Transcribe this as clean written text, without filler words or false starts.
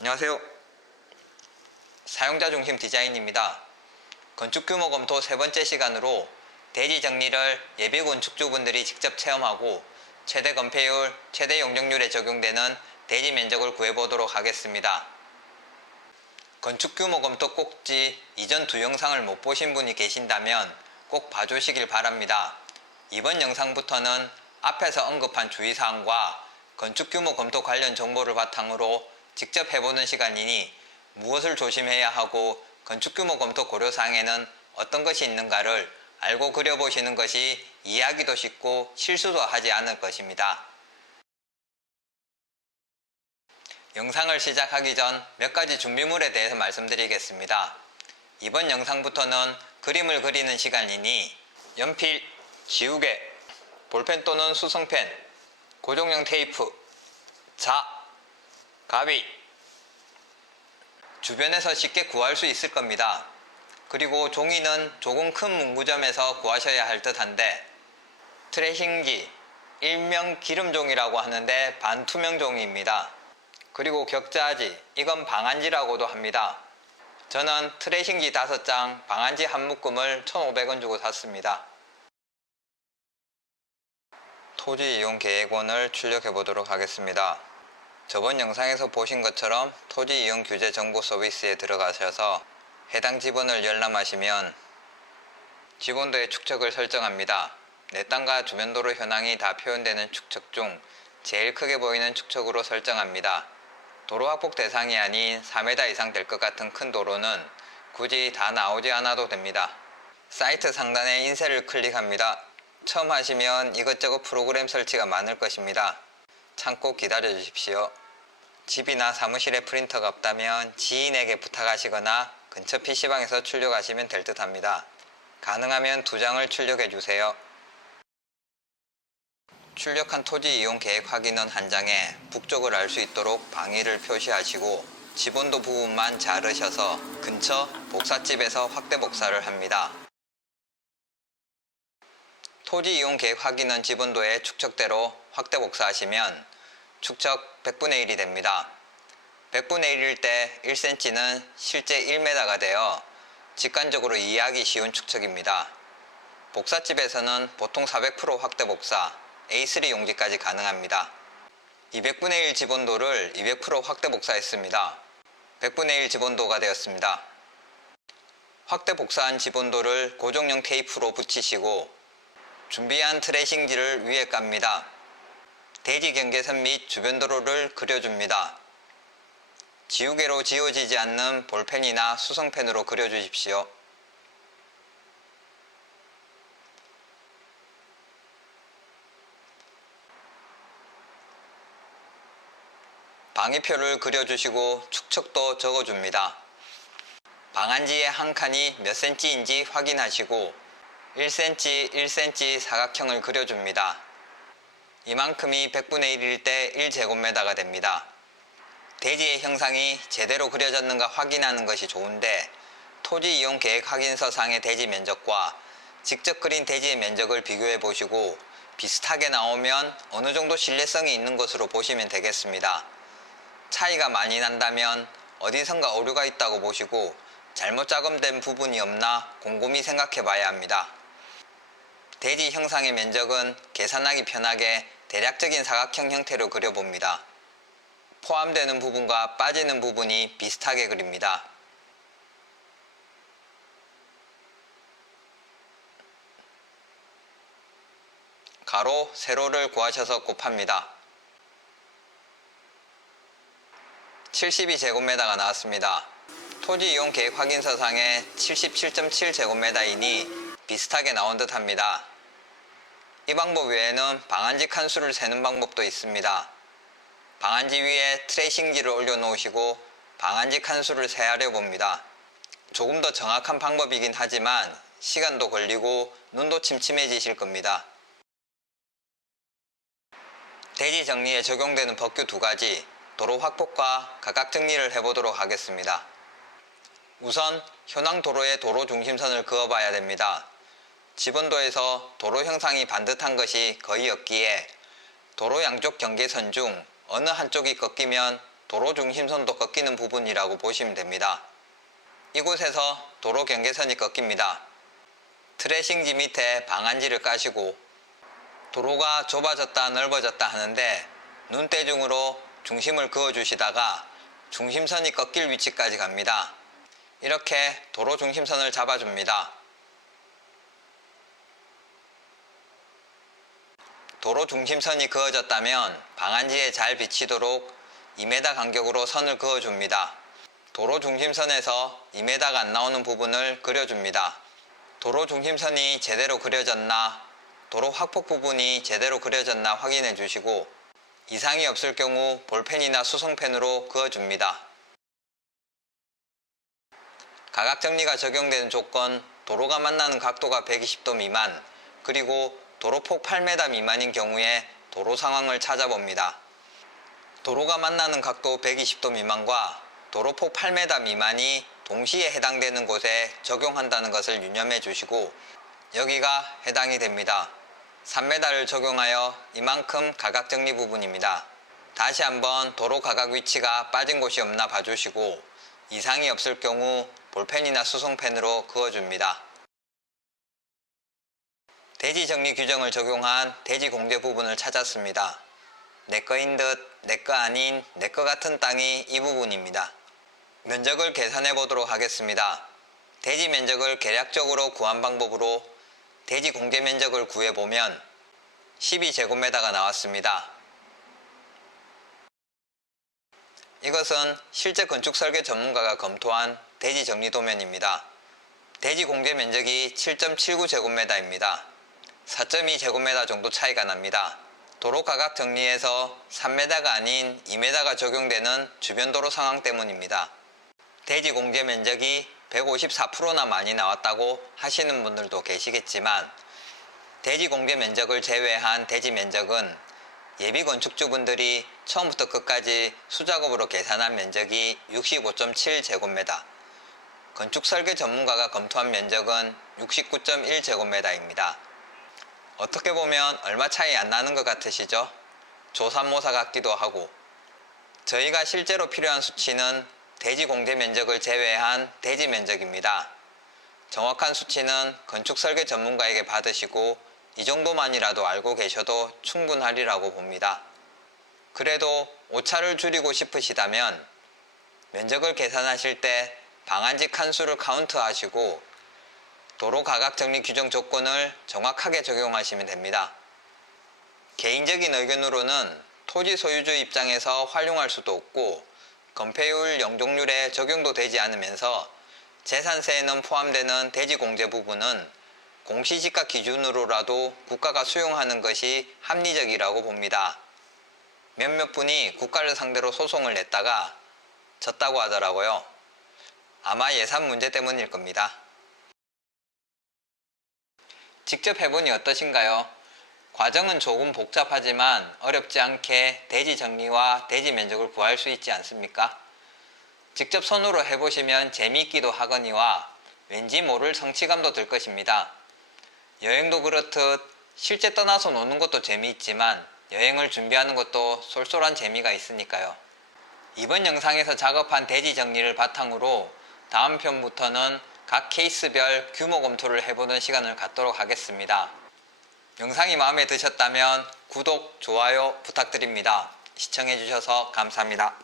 안녕하세요. 사용자 중심 디자인입니다. 건축규모 검토 세 번째 시간으로 대지 정리를 예비 건축주분들이 직접 체험하고 최대 건폐율, 최대 용적률에 적용되는 대지 면적을 구해보도록 하겠습니다. 건축규모 검토 꼭지 이전 두 영상을 못 보신 분이 계신다면 꼭 봐주시길 바랍니다. 이번 영상부터는 앞에서 언급한 주의사항과 건축규모 검토 관련 정보를 바탕으로 직접 해보는 시간이니 무엇을 조심해야 하고 건축규모 검토 고려사항에는 어떤 것이 있는가를 알고 그려보시는 것이 이해하기도 쉽고 실수도 하지 않을 것입니다. 영상을 시작하기 전 몇 가지 준비물에 대해서 말씀드리겠습니다. 이번 영상부터는 그림을 그리는 시간이니 연필, 지우개, 볼펜 또는 수성펜, 고정용 테이프, 자, 가위 주변에서 쉽게 구할 수 있을 겁니다. 그리고 종이는 조금 큰 문구점에서 구하셔야 할 듯한데 트레싱지, 일명 기름종이라고 하는데 반투명 종이입니다. 그리고 격자지, 이건 방한지라고도 합니다. 저는 트레싱지 5장, 방한지 한 묶음을 1,500원 주고 샀습니다. 토지 이용 계획원을 출력해 보도록 하겠습니다. 저번 영상에서 보신 것처럼 토지 이용 규제 정보 서비스에 들어가셔서 해당 지번을 열람하시면 지번도의 축척을 설정합니다. 내 땅과 주변도로 현황이 다 표현되는 축척 중 제일 크게 보이는 축척으로 설정합니다. 도로 확폭 대상이 아닌 4m 이상 될 것 같은 큰 도로는 굳이 다 나오지 않아도 됩니다. 사이트 상단에 인쇄를 클릭합니다. 처음 하시면 이것저것 프로그램 설치가 많을 것입니다. 참고 기다려 주십시오. 집이나 사무실에 프린터가 없다면 지인에게 부탁하시거나 근처 PC방에서 출력하시면 될 듯 합니다. 가능하면 2장을 출력해 주세요. 출력한 토지 이용 계획 확인원 한 장에 북쪽을 알 수 있도록 방위를 표시하시고 지번도 부분만 자르셔서 근처 복사집에서 확대 복사를 합니다. 토지 이용 계획 확인원 지번도의 축척대로 확대 복사하시면 축척 100분의 1이 됩니다. 100분의 1일 때 1cm는 실제 1m가 되어 직관적으로 이해하기 쉬운 축척입니다. 복사집에서는 보통 400% 확대 복사, A3 용지까지 가능합니다. 200분의 1 지번도를 200% 확대 복사했습니다. 100분의 1 지번도가 되었습니다. 확대 복사한 지번도를 고정용 테이프로 붙이시고 준비한 트레싱지를 위에 깝니다. 대지 경계선 및 주변도로를 그려줍니다. 지우개로 지워지지 않는 볼펜이나 수성펜으로 그려주십시오. 방위표를 그려주시고 축척도 적어줍니다. 방한지의 한 칸이 몇 cm인지 확인하시고 1cm, 1cm 사각형을 그려줍니다. 이만큼이 100분의 1일 때 1제곱미터가 됩니다. 대지의 형상이 제대로 그려졌는가 확인하는 것이 좋은데 토지 이용 계획 확인서상의 대지 면적과 직접 그린 대지의 면적을 비교해 보시고 비슷하게 나오면 어느 정도 신뢰성이 있는 것으로 보시면 되겠습니다. 차이가 많이 난다면 어디선가 오류가 있다고 보시고 잘못 작업된 부분이 없나 곰곰이 생각해 봐야 합니다. 대지 형상의 면적은 계산하기 편하게 대략적인 사각형 형태로 그려봅니다. 포함되는 부분과 빠지는 부분이 비슷하게 그립니다. 가로, 세로를 구하셔서 곱합니다. 72제곱미터가 나왔습니다. 토지 이용 계획 확인서상에 77.7제곱미터이니 비슷하게 나온 듯 합니다. 이 방법 외에는 방한지 칸수를 세는 방법도 있습니다. 방한지 위에 트레이싱지를 올려놓으시고 방한지 칸수를 세하려 봅니다. 조금 더 정확한 방법이긴 하지만 시간도 걸리고 눈도 침침해지실 겁니다. 대지 정리에 적용되는 법규 2가지, 도로 확폭과 각각 정리를 해보도록 하겠습니다. 우선 현황 도로의 도로 중심선을 그어봐야 됩니다. 지번도에서 도로 형상이 반듯한 것이 거의 없기에 도로 양쪽 경계선 중 어느 한쪽이 꺾이면 도로 중심선도 꺾이는 부분이라고 보시면 됩니다. 이곳에서 도로 경계선이 꺾입니다. 트레싱지 밑에 방안지를 까시고 도로가 좁아졌다 넓어졌다 하는데 눈대중으로 중심을 그어주시다가 중심선이 꺾일 위치까지 갑니다. 이렇게 도로 중심선을 잡아줍니다. 도로 중심선이 그어졌다면 방안지에 잘 비치도록 2m 간격으로 선을 그어줍니다. 도로 중심선에서 2m가 안 나오는 부분을 그려줍니다. 도로 중심선이 제대로 그려졌나, 도로 확폭 부분이 제대로 그려졌나 확인해 주시고 이상이 없을 경우 볼펜이나 수송펜으로 그어줍니다. 가각정리가 적용되는 조건, 도로가 만나는 각도가 120도 미만, 그리고 도로폭 8m 미만인 경우에 도로 상황을 찾아봅니다. 도로가 만나는 각도 120도 미만과 도로폭 8m 미만이 동시에 해당되는 곳에 적용한다는 것을 유념해 주시고 여기가 해당이 됩니다. 3m를 적용하여 이만큼 가각정리 부분입니다. 다시 한번 도로 가각 위치가 빠진 곳이 없나 봐주시고 이상이 없을 경우 볼펜이나 수송펜으로 그어줍니다. 대지 정리 규정을 적용한 대지 공제 부분을 찾았습니다. 내 거인 듯 내 거 아닌 내 거 같은 땅이 이 부분입니다. 면적을 계산해 보도록 하겠습니다. 대지 면적을 계략적으로 구한 방법으로 대지 공제 면적을 구해보면 12제곱미터가 나왔습니다. 이것은 실제 건축 설계 전문가가 검토한 대지 정리 도면입니다. 대지 공제 면적이 7.79제곱미터입니다. 4.2제곱미터 정도 차이가 납니다. 도로 가각 정리에서 3m가 아닌 2m가 적용되는 주변 도로 상황 때문입니다. 대지 공제 면적이 154%나 많이 나왔다고 하시는 분들도 계시겠지만 대지 공제 면적을 제외한 대지 면적은 예비 건축주분들이 처음부터 끝까지 수작업으로 계산한 면적이 65.7제곱미터, 건축 설계 전문가가 검토한 면적은 69.1제곱미터입니다. 어떻게 보면 얼마 차이 안 나는 것 같으시죠? 조삼모사 같기도 하고. 저희가 실제로 필요한 수치는 대지 공제 면적을 제외한 대지 면적입니다. 정확한 수치는 건축 설계 전문가에게 받으시고 이 정도만이라도 알고 계셔도 충분하리라고 봅니다. 그래도 오차를 줄이고 싶으시다면 면적을 계산하실 때 방안지 칸수를 카운트하시고 도로 가각 정리 규정 조건을 정확하게 적용하시면 됩니다. 개인적인 의견으로는 토지 소유주 입장에서 활용할 수도 없고 건폐율 영종률에 적용도 되지 않으면서 재산세에는 포함되는 대지 공제 부분은 공시지가 기준으로라도 국가가 수용하는 것이 합리적이라고 봅니다. 몇몇 분이 국가를 상대로 소송을 냈다가 졌다고 하더라고요. 아마 예산 문제 때문일 겁니다. 직접 해보니 어떠신가요? 과정은 조금 복잡하지만 어렵지 않게 대지 정리와 대지 면적을 구할 수 있지 않습니까? 직접 손으로 해보시면 재미있기도 하거니와 왠지 모를 성취감도 들 것입니다. 여행도 그렇듯 실제 떠나서 노는 것도 재미있지만 여행을 준비하는 것도 쏠쏠한 재미가 있으니까요. 이번 영상에서 작업한 대지 정리를 바탕으로 다음 편부터는 각 케이스별 규모 검토를 해보는 시간을 갖도록 하겠습니다. 영상이 마음에 드셨다면 구독, 좋아요 부탁드립니다. 시청해주셔서 감사합니다.